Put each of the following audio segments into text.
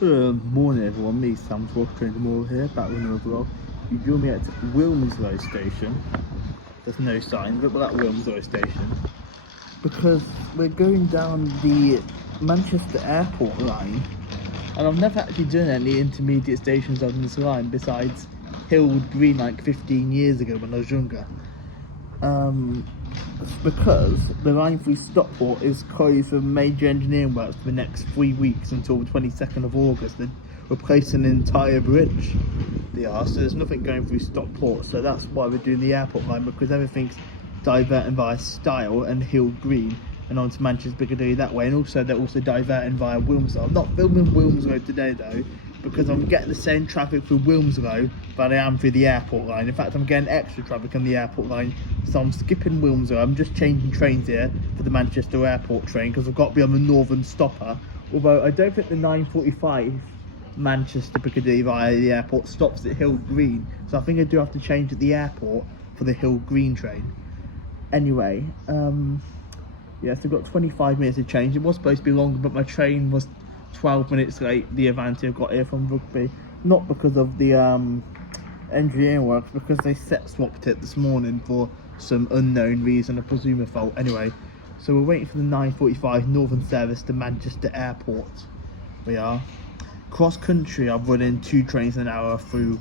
Good morning everyone, me Sam Train Moore here, back with another vlog. You join me at Wilmslow station. There's no sign, but we're at Wilmslow station because we're going down the Manchester Airport line, and I've never actually done any intermediate stations on this line besides Hill Green like 15 years ago when I was younger. Because the line through Stockport is closed for major engineering works for the next 3 weeks until the 22nd of August. They're replacing an entire bridge. They are, so there's nothing going through Stockport, so that's why we're doing the airport line, because everything's diverting via Style and Hill Green and onto Manchester Piccadilly that way, and also they're also diverting via Wilmslow. I'm not filming Wilmslow today though, because I'm getting the same traffic through Wilmslow that I am through the airport line. In fact, I'm getting extra traffic on the airport line, so I'm skipping Wilmslow. I'm just changing trains here for the Manchester Airport train because I've got to be on the northern stopper. Although I don't think the 9:45 Manchester Piccadilly via the airport stops at Hill Green, so I think I do have to change at the airport for the Hill Green train. Anyway, yeah, so I've got 25 minutes to change. It was supposed to be longer, but my train was 12 minutes late. The Avanti I got here from Rugby, not because of the engineering works, because they swapped it this morning for some unknown reason, I presume a fault. Anyway, so we're waiting for the 9:45 northern service to Manchester Airport. We are. CrossCountry, I've run in 2 trains an hour through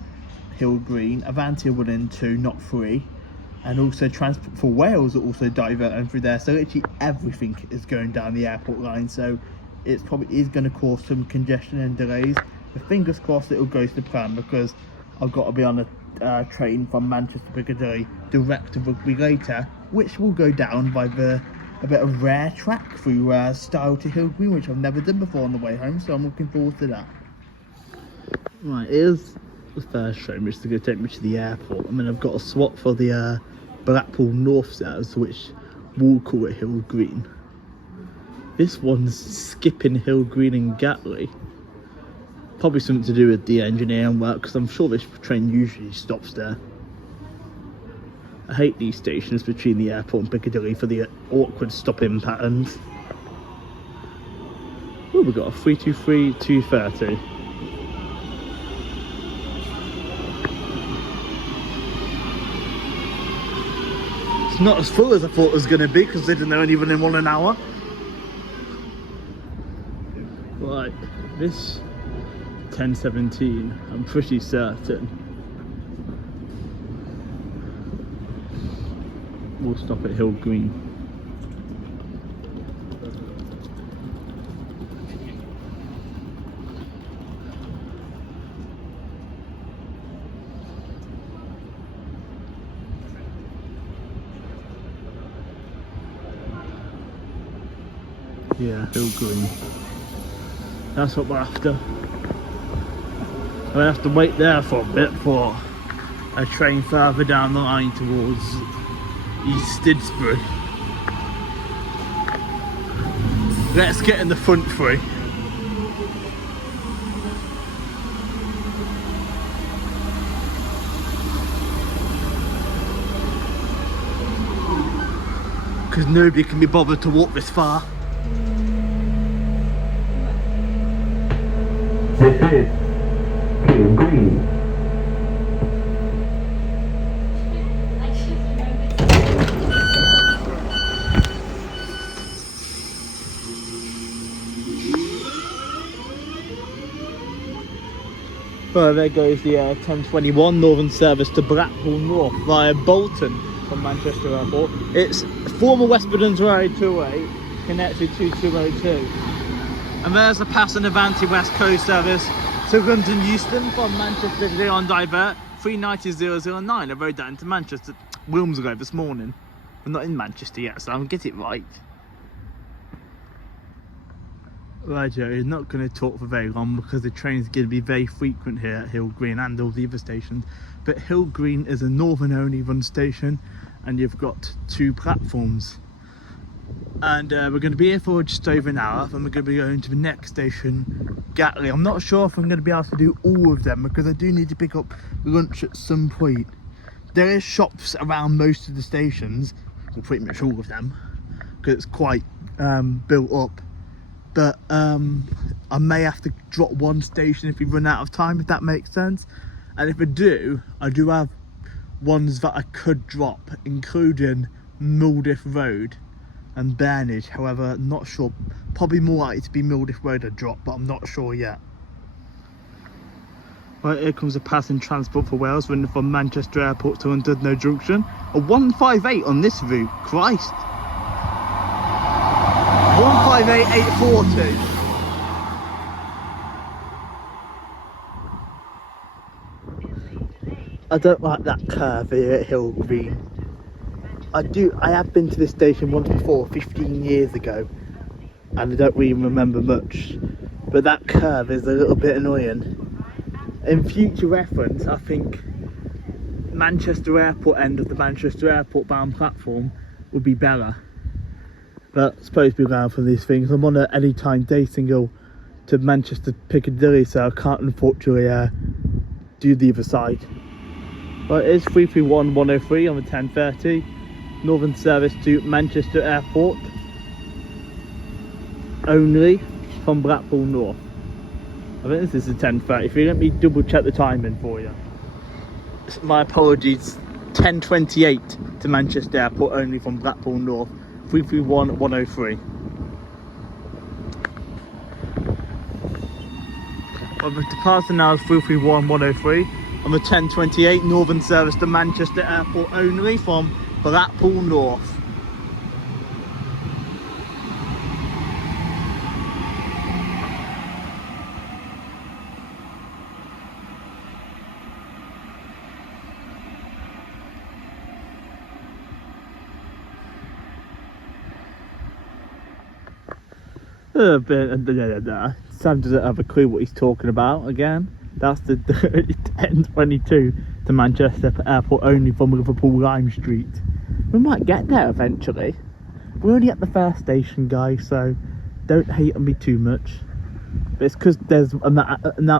Hill Green. Avanti are running 2, not 3. And also Transport for Wales are also diverting through there. So literally everything is going down the airport line. So it probably is going to cause some congestion and delays. But fingers crossed it'll go to plan, because I've got to be on a train from Manchester Piccadilly direct to Rugby later, which will go down by a bit of rare track through Style to Hill Green, which I've never done before on the way home. So I'm looking forward to that. Right, here's the first train, which is going to take me to the airport. I mean, I've got a swap for the Blackpool North service, which we'll call it Hill Green. This one's skipping Hill Green and Gatley. Probably something to do with the engineering work, because I'm sure this train usually stops there. I hate these stations between the airport and Piccadilly for the awkward stopping patterns. Oh, we've got a 323 230. It's not as full as I thought it was going to be, because they're only running 1 an hour. Right, this 10:17, I'm pretty certain we'll stop at Hill Green. Yeah, Hill Green. That's what we're after. I have to wait there for a bit for a train further down the line towards East Didsbury. Let's get in the front 3. Because nobody can be bothered to walk this far. This is Hill Green. Well, there goes the 10:21 northern service to Blackpool North via Bolton from Manchester Airport. It's former West Midlands Road 208 connected to 202. And there's a passing Avanti West Coast service to London Euston from Manchester today on Divert 390,009. I rode that into Manchester, Wilmslow this morning. I'm not in Manchester yet, so I'll get it right. Right, Joe, I'm not going to talk for very long because the train's going to be very frequent here at Hill Green and all the other stations. But Hill Green is a northern only run station, and you've got 2 platforms. And we're going to be here for just over an hour, and we're going to be going to the next station, Gatley. I'm not sure if I'm going to be able to do all of them, because I do need to pick up lunch at some point. There is shops around most of the stations, or pretty much all of them, because it's quite built up. But I may have to drop one station if we run out of time, if that makes sense. And if I do have ones that I could drop, including Mildiff Road and Burnage. However, not sure. Probably more likely to be Mildiff Road I drop, but I'm not sure yet. Right, here comes a passing transport for Wales running from Manchester Airport to Dudno Junction. A 158 on this route, Christ. 158,840. I don't like that curve here at Hill Green. I have been to this station once before, 15 years ago, and I don't really remember much. But that curve is a little bit annoying. In future reference, I think Manchester Airport end of the Manchester Airport bound platform would be better. But I'm supposed to be around for these things. I'm on an anytime day single to Manchester Piccadilly, so I can't unfortunately do the other side. Right, it's 331-103 on the 10:30. Northern service to Manchester Airport only from Blackpool North. I think this is the 10:33. Let me double check the timing for you. My apologies. 10:28 to Manchester Airport only from Blackpool North. 331-103. Well, the departure now is 331-103 on the 10:28 Northern service to Manchester Airport only from Blackpool North. Sam doesn't have a clue what he's talking about again. That's the 10:22 to Manchester Airport only from Liverpool Lime Street. We might get there eventually. We're only at the first station, guys, so don't hate on me too much. But it's because there's a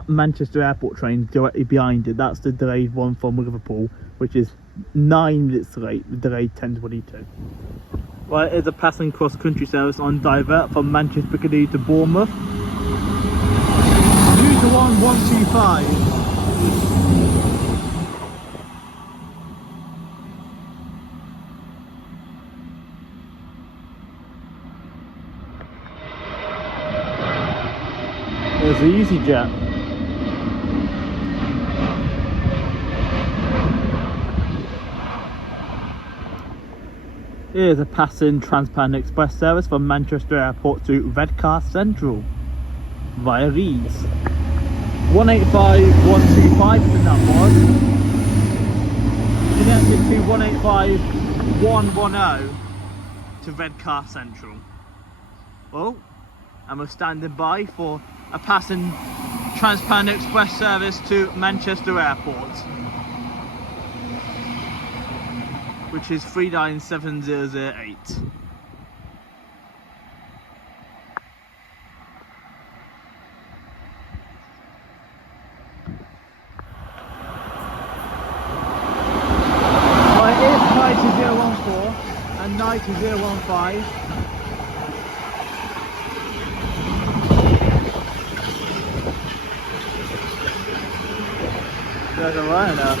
Manchester Airport train directly behind it. That's the delayed one from Liverpool, which is 9 minutes late, the delayed 10:22. Right, here's a passing cross-country service on Divert from Manchester Piccadilly to Bournemouth. 2-1-125. There's the EasyJet. Here's a passing Transpan Express service from Manchester Airport to Redcar Central via Leeds. 185-125 I think that was. Connected to 185-110 to Redcar Central. Oh, and we're standing by for a passing Transpan Express service to Manchester Airport, which is 397008. Right, here's 92014 and 92015. There's a liner.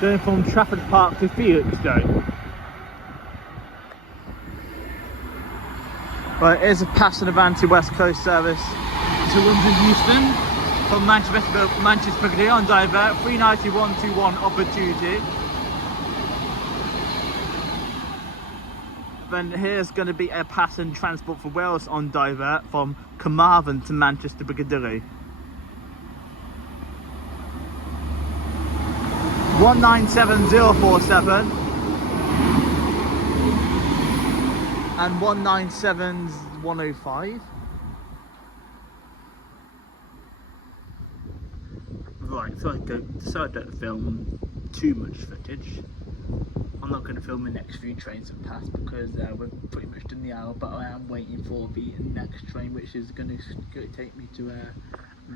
Going from Trafford Park to Felixstowe. Right, here's a passing Avanti West Coast service to London Euston from Manchester Piccadilly on Divert 39121 opportunity. Then here's going to be a passing Transport for Wales on Divert from Carmarthen to Manchester Piccadilly. 197047 and 197105. Right, so I don't film too much footage. I'm not going to film the next few trains that pass because we're pretty much done the hour, but I am waiting for the next train, which is going to take me to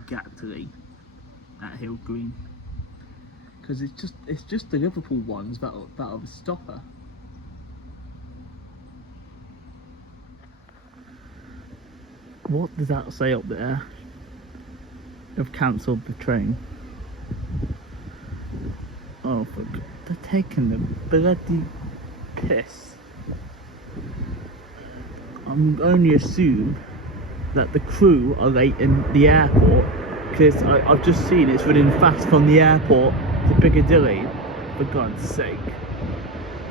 Gatley at Hill Green. because it's just the Liverpool ones that'll stop her. What does that say up there? They've cancelled the train. Oh, for God. They're taking the bloody piss. I'm only assume that the crew are late in the airport, because I've just seen it's running fast from the airport to Piccadilly, for God's sake.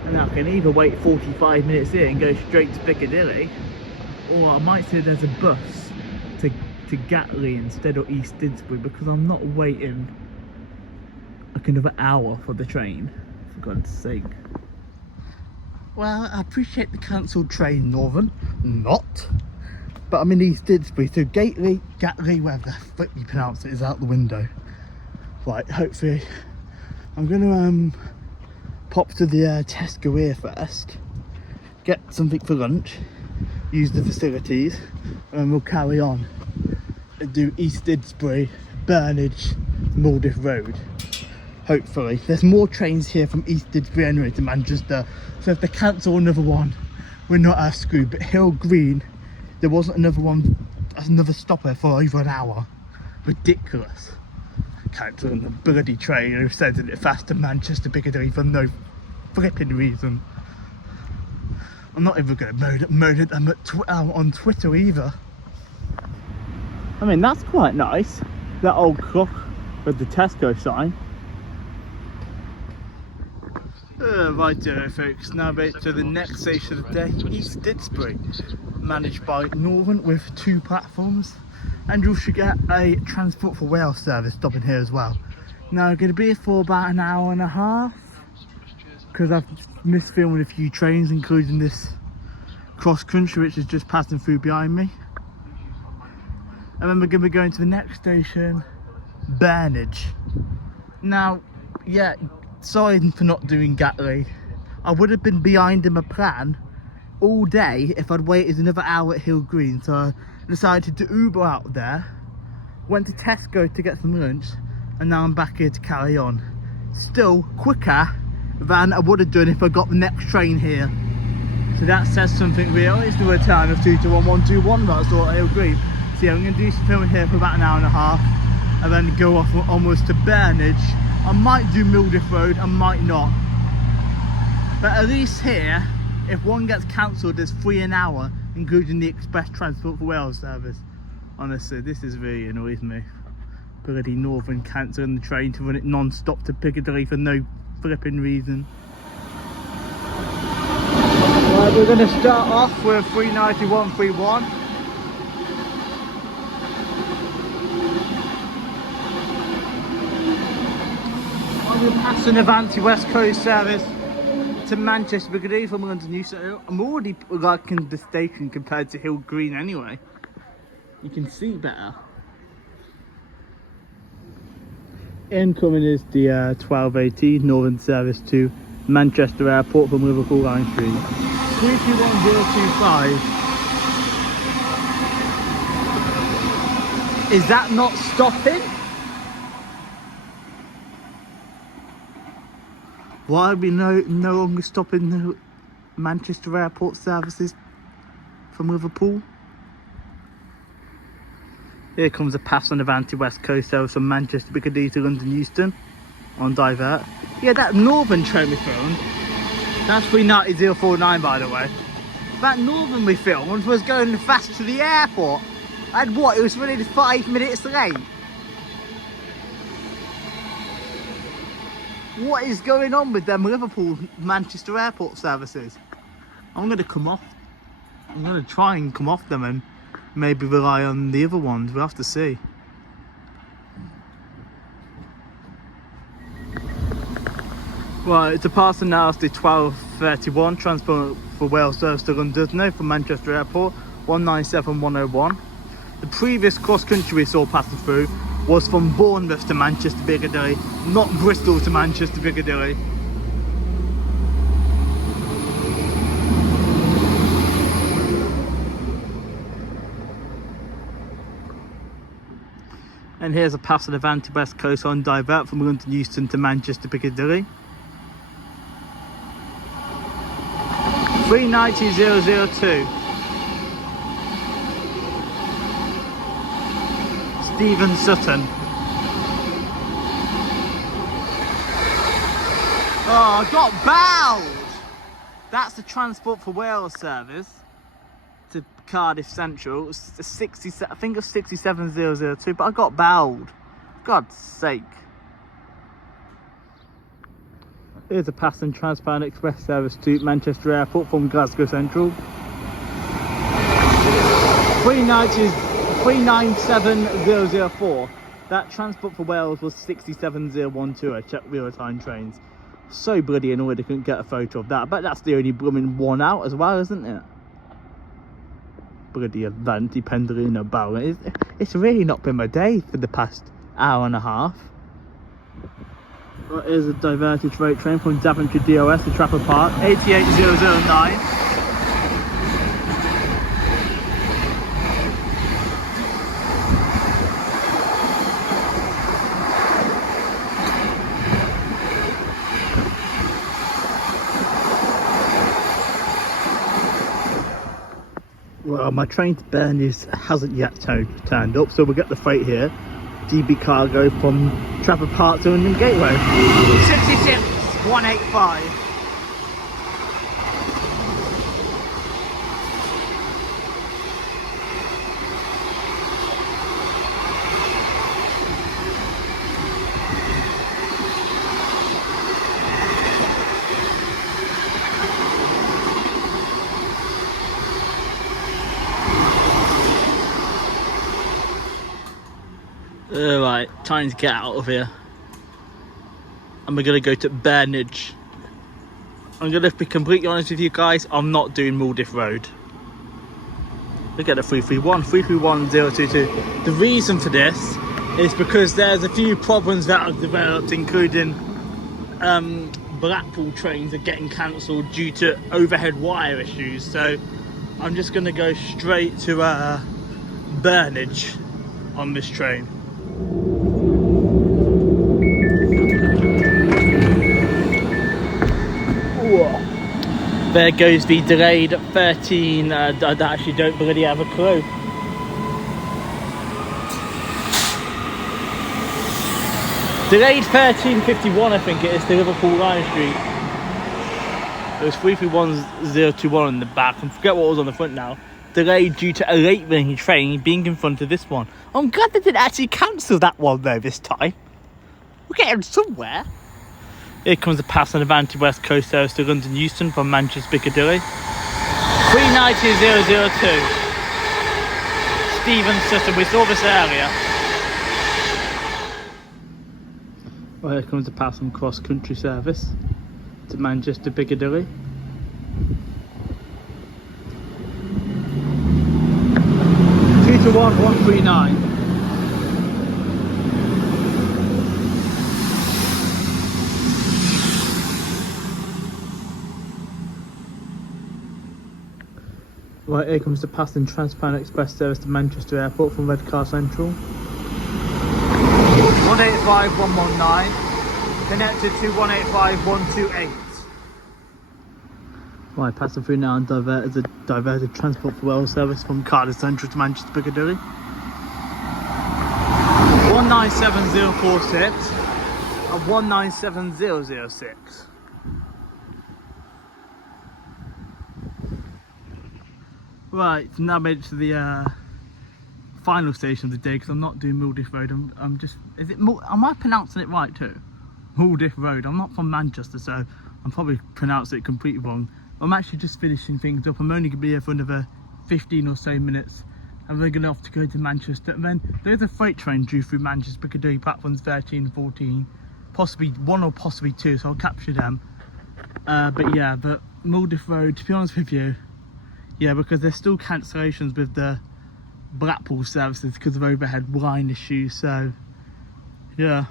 And I can either wait 45 minutes here and go straight to Piccadilly, or I might say there's a bus to Gatley instead of East Didsbury, because I'm not waiting like another hour for the train, for God's sake. Well, I appreciate the cancelled train, Northern. Not. But I'm in East Didsbury, so Gatley, whatever the frick you pronounce it, is out the window. Right, hopefully I'm gonna pop to the Tesco here first, get something for lunch, use the facilities, and we'll carry on and do East Didsbury, Burnage, Maldive Road. Hopefully. There's more trains here from East Didsbury anyway to Manchester, so if they cancel another one, we're not as screwed. But Hill Green, there wasn't another one, another stopper for over an hour. Ridiculous. Cancelling the bloody train who sends it fast to Manchester Piccadilly for no flipping reason. I'm not even going to moan at them on Twitter either. I mean, that's quite nice, that old clock with the Tesco sign. Right there, folks, now back to the next station of the day, East Didsbury, managed by Northern with 2 platforms, and you should get a Transport for Wales service stopping here as well. Now, I'm going to be here for about an hour and a half, because I've missed filming a few trains, including this CrossCountry, which is just passing through behind me. And then we're going to be going to the next station, Burnage. Now, yeah, sorry for not doing Gatley. I would have been behind in my plan all day if I'd waited another hour at Hill Green, so I decided to Uber out there, went to Tesco to get some lunch, and now I'm back here to carry on. Still quicker than I would have done if I got the next train here. So that says something real. It's the return of 221-121, that's all at Hill Green. So yeah, I'm going to do some filming here for about an hour and a half, and then go off almost to Burnage. I might do Maldive Road, I might not. But at least here, if one gets cancelled, there's 3 an hour, including the Express Transport for Wales service. Honestly, this is really annoys me. Bloody Northern cancelling the train to run it non-stop to Piccadilly for no flipping reason. Right, we're going to start off with 39131. We're passing Avanti West Coast service to Manchester Piccadilly from London Euston. I'm already liking the station compared to Hill Green anyway. You can see better. Incoming is the 1218 Northern service to Manchester Airport from Liverpool Line 3. 321025. Is that not stopping? Why are we no longer stopping the Manchester Airport services from Liverpool? Here comes a pass on Avanti West Coast service from Manchester Piccadilly to London Euston on Divert. Yeah, that Northern train we filmed, that's 390-049 by the way. That Northern we filmed was going fast to the airport. And what, it was running 5 minutes late? What is going on with them Liverpool Manchester Airport services? I'm going to come off. I'm going to try and come off them and maybe rely on the other ones. We'll have to see. Right, it's a parcel now. It's the 1231 Transport for Wales service to London from Manchester Airport, 197101. The previous CrossCountry we saw passing through was from Bournemouth to Manchester Piccadilly, not Bristol to Manchester Piccadilly. And here's a pass on Avanti West Coast on divert from London Euston to Manchester Piccadilly. 390,002. Stephen Sutton. Oh, I got bowed! That's the Transport for Wales service to Cardiff Central. It's a 60, I think it's 67,002, but I got bowed. God's sake. Here's a passenger transparent express service to Manchester Airport from Glasgow Central. 397,004. That Transport for Wales was 67,012. I checked real-time trains. So bloody annoyed I couldn't get a photo of that. But that's the only blooming one out as well, isn't it? Bloody Avanti Pendolino Bowler. It's really not been my day for the past hour and a half. Well, here's a diverted freight train from Daventry DOS to Trafford Park, 88009. Well, my train to Burnage hasn't yet turned up, so we'll get the freight here. DB Cargo from Trafford Park to London Gateway. 66,185. Right, time to get out of here. And we're going to go to Burnage. I'm going to be completely honest with you guys, I'm not doing Maldive Road. Look at the 331,022. The reason for this is because there's a few problems that have developed, including Blackpool trains are getting cancelled due to overhead wire issues. So I'm just going to go straight to Burnage on this train. There goes the delayed 13. I actually don't bloody have a clue. Delayed 1351, I think it is, to Liverpool Line Street. It was 331021 in the back, and forget what was on the front now. Delayed due to a late running train being in front of this one. I'm glad they didn't actually cancel that one though this time. We're getting somewhere. Here comes the pass on Avanti West Coast service to London Euston from Manchester Piccadilly. 390,002. Stephen Sutton, we saw this earlier. Well, here comes the pass on CrossCountry service to Manchester Piccadilly. 221,139. Right, here comes the passenger transparent express service to Manchester Airport from Redcar Central. 185,119 connected to 185,128. Right, passing through now and diverted Transport for Wales service from Cardiff Central to Manchester Piccadilly. 197046 and 197006. Right, now made it to the final station of the day because I'm not doing Maldive Road. I'm just, am I pronouncing it right too? Maldive Road. I'm not from Manchester, so I'm probably pronouncing it completely wrong. I'm actually just finishing things up. I'm only going to be here for another 15 or so minutes, and we're going to have to go to Manchester. And then there's a freight train due through Manchester Piccadilly platforms 13 and 14, possibly one or possibly two, so I'll capture them. But yeah, but Maldive Road, to be honest with you, yeah, because there's still cancellations with the Blackpool services because of overhead line issues, so yeah.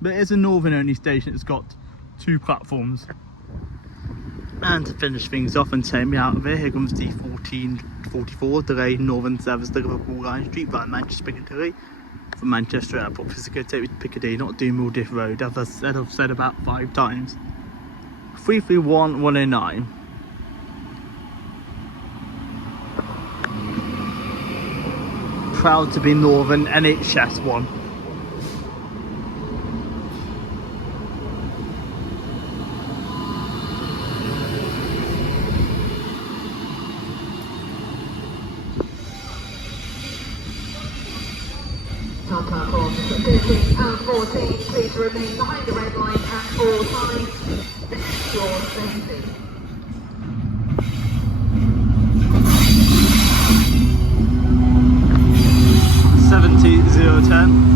But it's a northern only station, it's got 2 platforms. And to finish things off and take me out of here comes the 1444 delayed northern service to Liverpool Line Street via Manchester Piccadilly. from Manchester Airport, because it's going to take me to Piccadilly, not Doomall Diff Road, as I've said about 5 times. 331 109. Proud to be Northern NHS one. Top platforms 13 and 14, please remain behind the red line at all times. This is your safety. 70-010.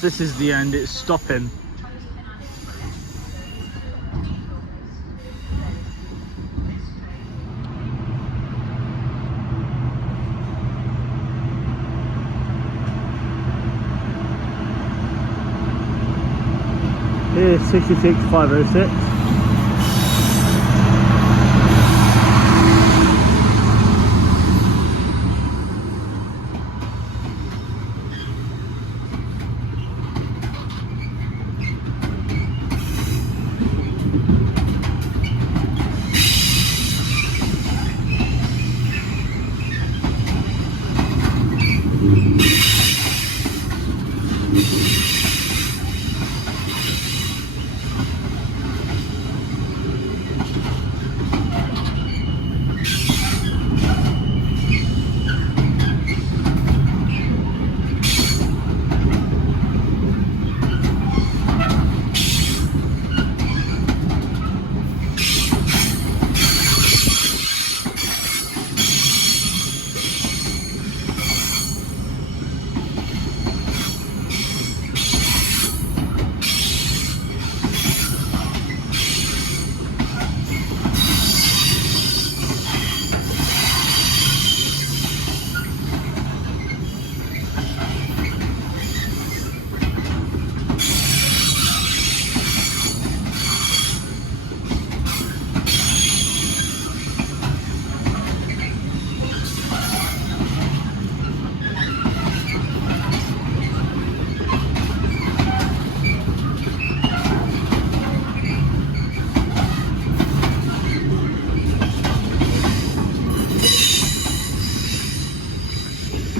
This is the end, it's stopping. Here's 66506.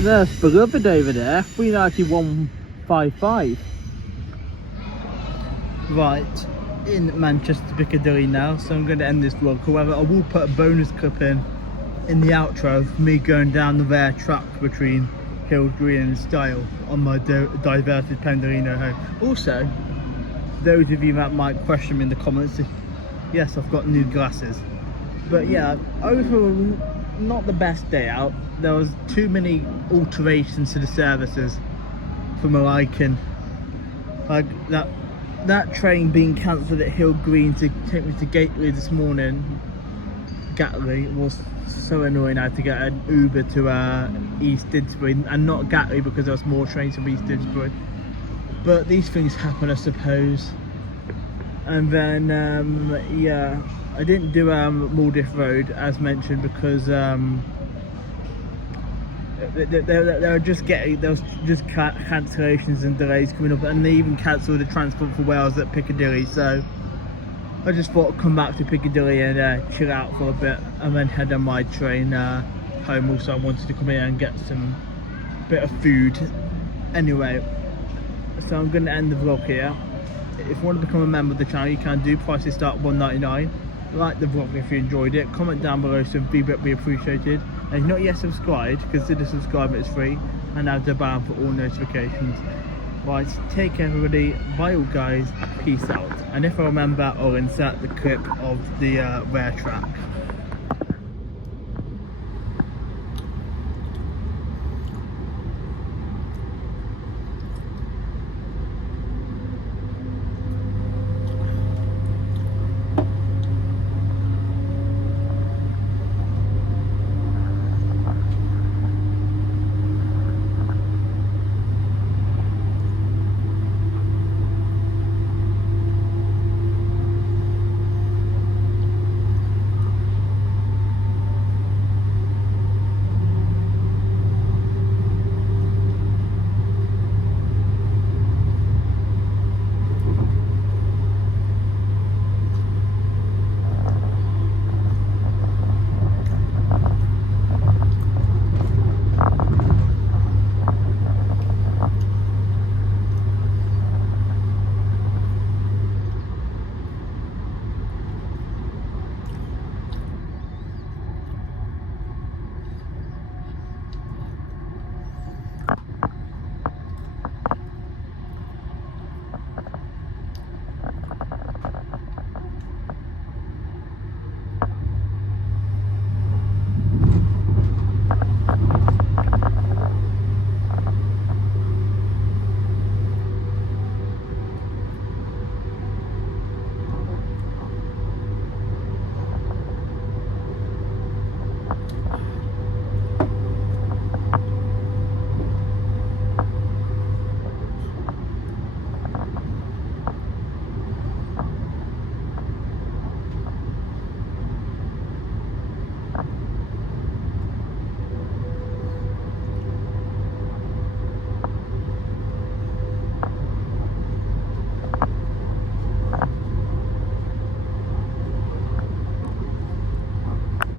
That's beloved over there, 391.55. Right, in Manchester Piccadilly now, so I'm going to end this vlog. However, I will put a bonus clip in the outro of me going down the rare track between Hill Green and Style on my diverted Pendolino home. Also, those of you that might question me in the comments, yes, I've got new glasses. But yeah, overall, not the best day out. There was too many alterations to the services for my liking. Like that train being cancelled at Hill Green to take me to Gateway this morning, Gatley, was so annoying. I had to get an Uber to East Didsbury, and not Gatley because there was more trains from East Didsbury. But these things happen, I suppose. And then yeah, I didn't do Maldiff Road as mentioned because there was just cancellations and delays coming up, and they even cancelled the Transport for Wales at Piccadilly. So I just thought I'd come back to Piccadilly and chill out for a bit, and then head on my train home. Also, I wanted to come here and get some bit of food. Anyway, so I'm going to end the vlog here. If you want to become a member of the channel, you can do. Prices start $1.99. Like the vlog if you enjoyed it. Comment down below, some feedback would be appreciated. And if you're not yet subscribed, consider subscribing, it's free. And have the bell for all notifications. Right, take care everybody. Bye all guys. Peace out. And if I remember, I'll insert the clip of the rare track.